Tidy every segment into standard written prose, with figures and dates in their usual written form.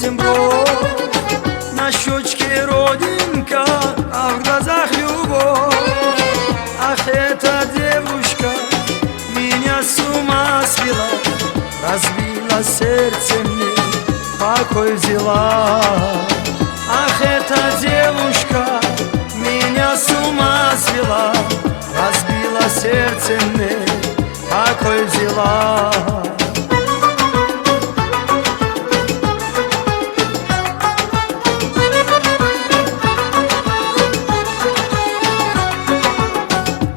зембро. На щечке родинка, а в глазах любовь. Ах, эта девушка меня с ума свела, разбила сердце мне, покой взяла. Ах, эта девушка меня с ума свела, разбила сердце мне, покой взяла.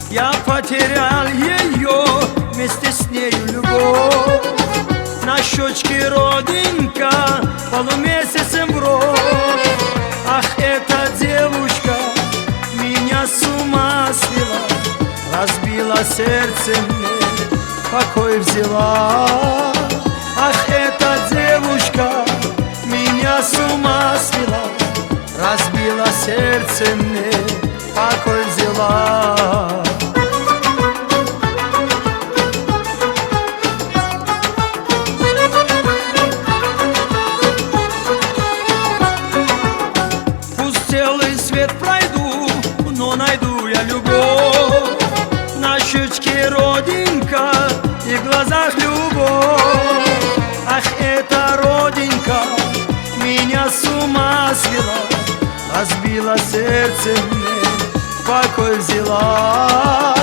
Я потерял ее, вместе с нею любовь. На щечке родинка, полумесяцем бровь. Ах, эта девушка меня с ума свела, разбила сердце мне, покой взяла. Ах, эта девушка меня с ума свела, разбила сердце мне, покой взяла. Целый свет пройду, но найду я любовь. На щечке родинка и в глазах любовь. Ах, эта родинка меня с ума свела, разбила сердце мне, покой взяла.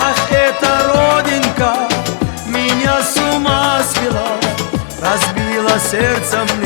Ах, эта родинка меня с ума свела, разбила сердце мне,